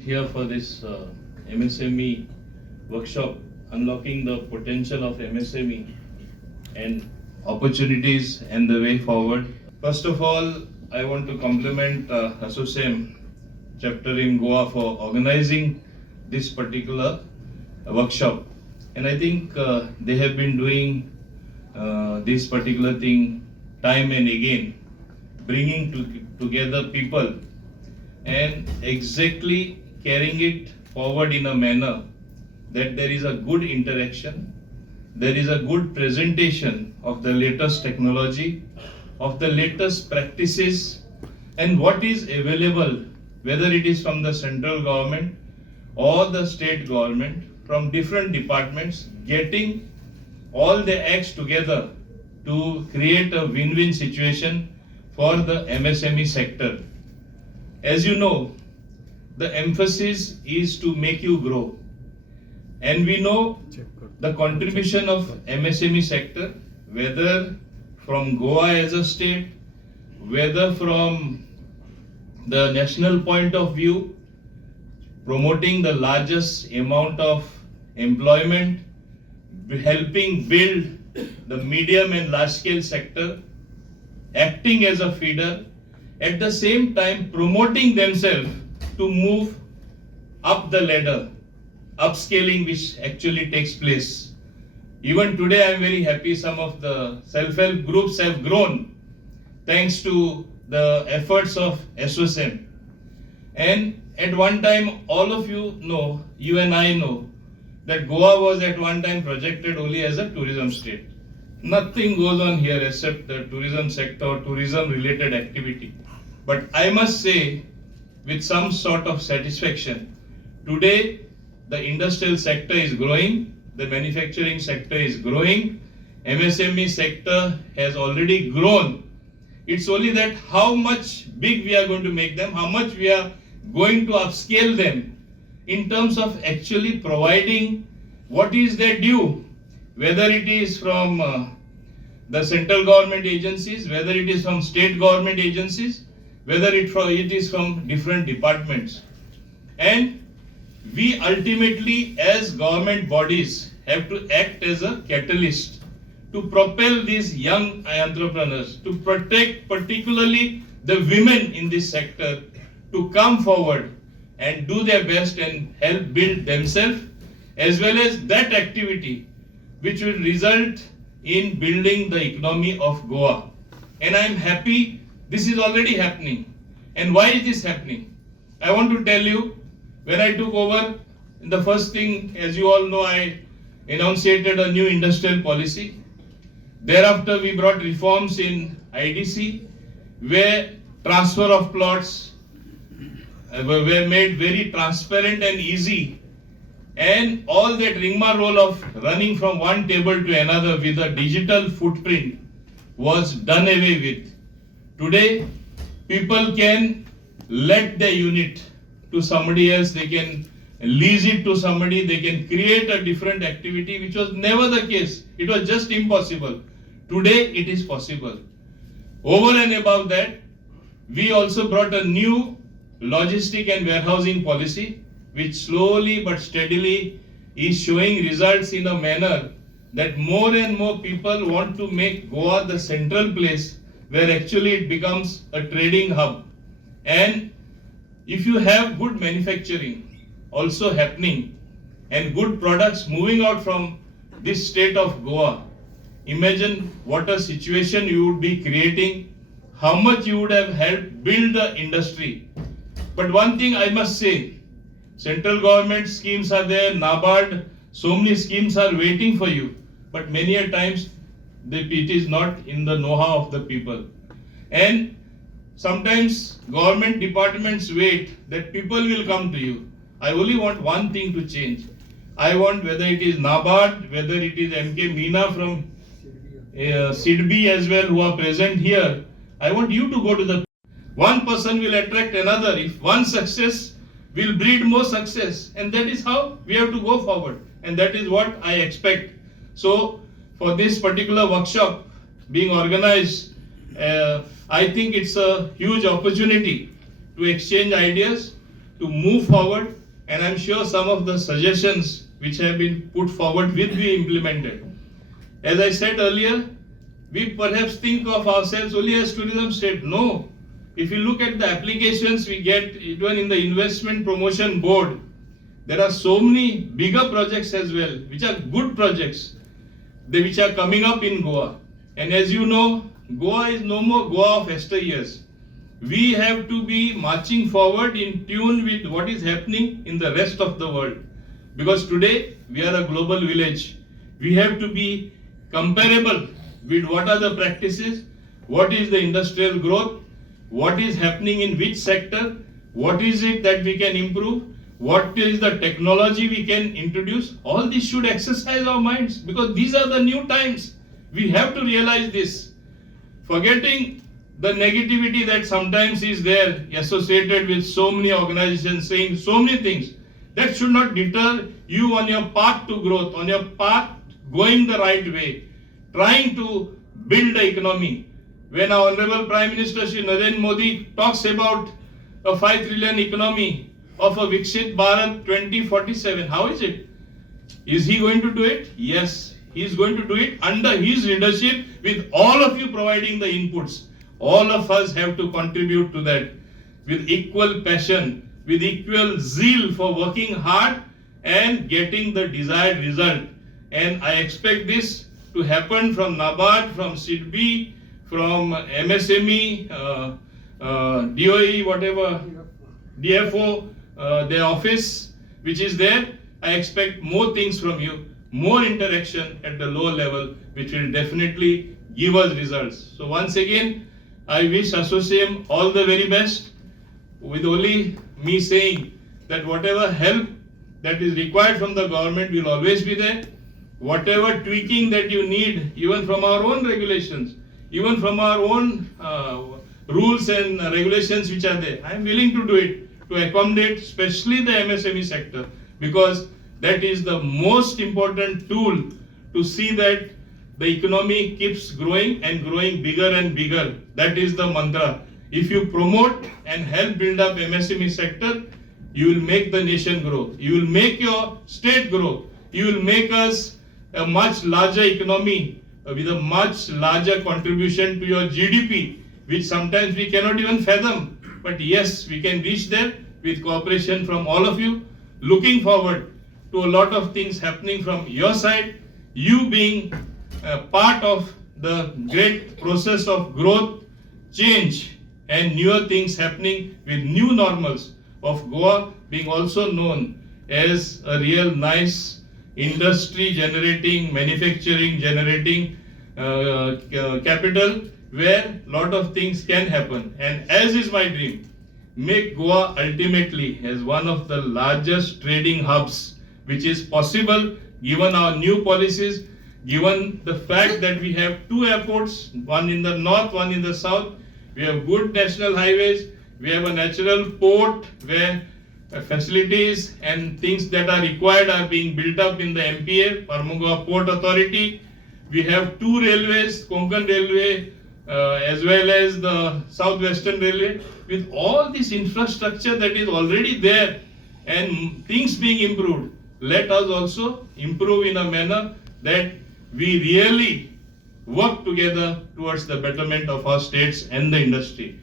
Here for this MSME workshop, unlocking the potential of MSME and opportunities and the way forward. First of all, I want to compliment ASSOCHAM chapter in Goa for organizing this particular workshop. And I think they have been doing this particular thing time and again, bringing together people and exactly carrying it forward in a manner that there is a good interaction, there is a good presentation of the latest technology, of the latest practices, and what is available, whether it is from the central government or the state government, from different departments, getting all the acts together to create a win-win situation for the MSME sector. As you know, the emphasis is to make you grow. And we know the contribution of MSME sector, whether from Goa as a state, whether from the national point of view, promoting the largest amount of employment, helping build the medium and large scale sector, acting as a feeder, at the same time promoting themselves to move up the ladder, upscaling which actually takes place. Even today I am very happy some of the self-help groups have grown thanks to the efforts of ASSOCHAM. And at one time, all of you know, you and I know, that Goa was at one time projected only as a tourism state. Nothing goes on here except the tourism sector, tourism related activity. But I must say, with some sort of satisfaction, today the industrial sector is growing, the manufacturing sector is growing, MSME sector has already grown. It's only that how much big we are going to make them, how much we are going to upscale them in terms of actually providing what is their due, whether it is from the central government agencies, whether it is from state government agencies, whether it is from different departments. And we ultimately as government bodies have to act as a catalyst to propel these young entrepreneurs, to protect particularly the women in this sector to come forward and do their best and help build themselves, as well as that activity which will result in building the economy of Goa. And I am happy this is already happening. And why is this happening? I want to tell you, when I took over, the first thing, as you all know, I enunciated a new industrial policy. Thereafter, we brought reforms in IDC, where transfer of plots were made very transparent and easy. And all that rigmarole of running from one table to another with a digital footprint was done away with. Today, people can let their unit to somebody else, they can lease it to somebody, they can create a different activity, which was never the case. It was just impossible. Today, it is possible. Over and above that, we also brought a new logistic and warehousing policy, which slowly but steadily is showing results in a manner that more and more people want to make Goa the central place where actually it becomes a trading hub. And if you have good manufacturing also happening and good products moving out from this state of Goa, imagine what a situation you would be creating, how much you would have helped build the industry. But one thing I must say, central government schemes are there, NABARD, so many schemes are waiting for you. But many a times, it is not in the know-how of the people. And sometimes government departments wait that people will come to you. I only want one thing to change. I want, whether it is NABARD, whether it is MK Meena from SIDBI as well, who are present here, I want you to go to the... One person will attract another. If one success will breed more success, and that is how we have to go forward, and that is what I expect. So for this particular workshop being organized, I think it's a huge opportunity to exchange ideas, to move forward, and I'm sure some of the suggestions which have been put forward will be implemented. As I said earlier, we perhaps think of ourselves only as tourism state. No. If you look at the applications we get even in the investment promotion board, there are so many bigger projects as well, which are good projects, which are coming up in Goa. And as you know, Goa is no more Goa of yesteryears. We have to be marching forward in tune with what is happening in the rest of the world. Because today we are a global village. We have to be comparable with what are the practices, what is the industrial growth, what is happening in which sector, what is it that we can improve, what is the technology we can introduce. All this should exercise our minds because these are the new times. We have to realize this. Forgetting the negativity that sometimes is there associated with so many organizations saying so many things, that should not deter you on your path to growth, on your path going the right way, trying to build the economy. When our Honorable Prime Minister Shri Narendra Modi talks about a 5 trillion economy of a Viksit Bharat 2047, how is it? Is he going to do it? Yes, he is going to do it under his leadership with all of you providing the inputs. All of us have to contribute to that with equal passion, with equal zeal for working hard and getting the desired result. And I expect this to happen from NABARD, from SIDBI, from MSME, DOE, whatever, DFO, their office which is there. I expect more things from you, more interaction at the lower level, which will definitely give us results. So once again, I wish Associam all the very best, with only me saying that whatever help that is required from the government will always be there. Whatever tweaking that you need, even from our own regulations, even from our own rules and regulations which are there, I am willing to do it to accommodate especially the MSME sector, because that is the most important tool to see that the economy keeps growing and growing bigger and bigger. That is the mantra. If you promote and help build up MSME sector, you will make the nation grow. You will make your state grow. You will make us a much larger economy with a much larger contribution to your GDP, which sometimes we cannot even fathom. But yes, we can reach there with cooperation from all of you. Looking forward to a lot of things happening from your side, you being part of the great process of growth, change, and newer things happening with new normals of Goa being also known as a real nice industry generating, manufacturing generating capital where lot of things can happen. And as is my dream, make Goa ultimately as one of the largest trading hubs, which is possible given our new policies, given the fact that we have 2 airports, one in the north, one in the south. We have good national highways. We have a natural port where facilities and things that are required are being built up in the MPA, Parmugoa Port Authority. We have 2 railways, Konkan Railway as well as the Southwestern Railway. With all this infrastructure that is already there and things being improved, let us also improve in a manner that we really work together towards the betterment of our states and the industry.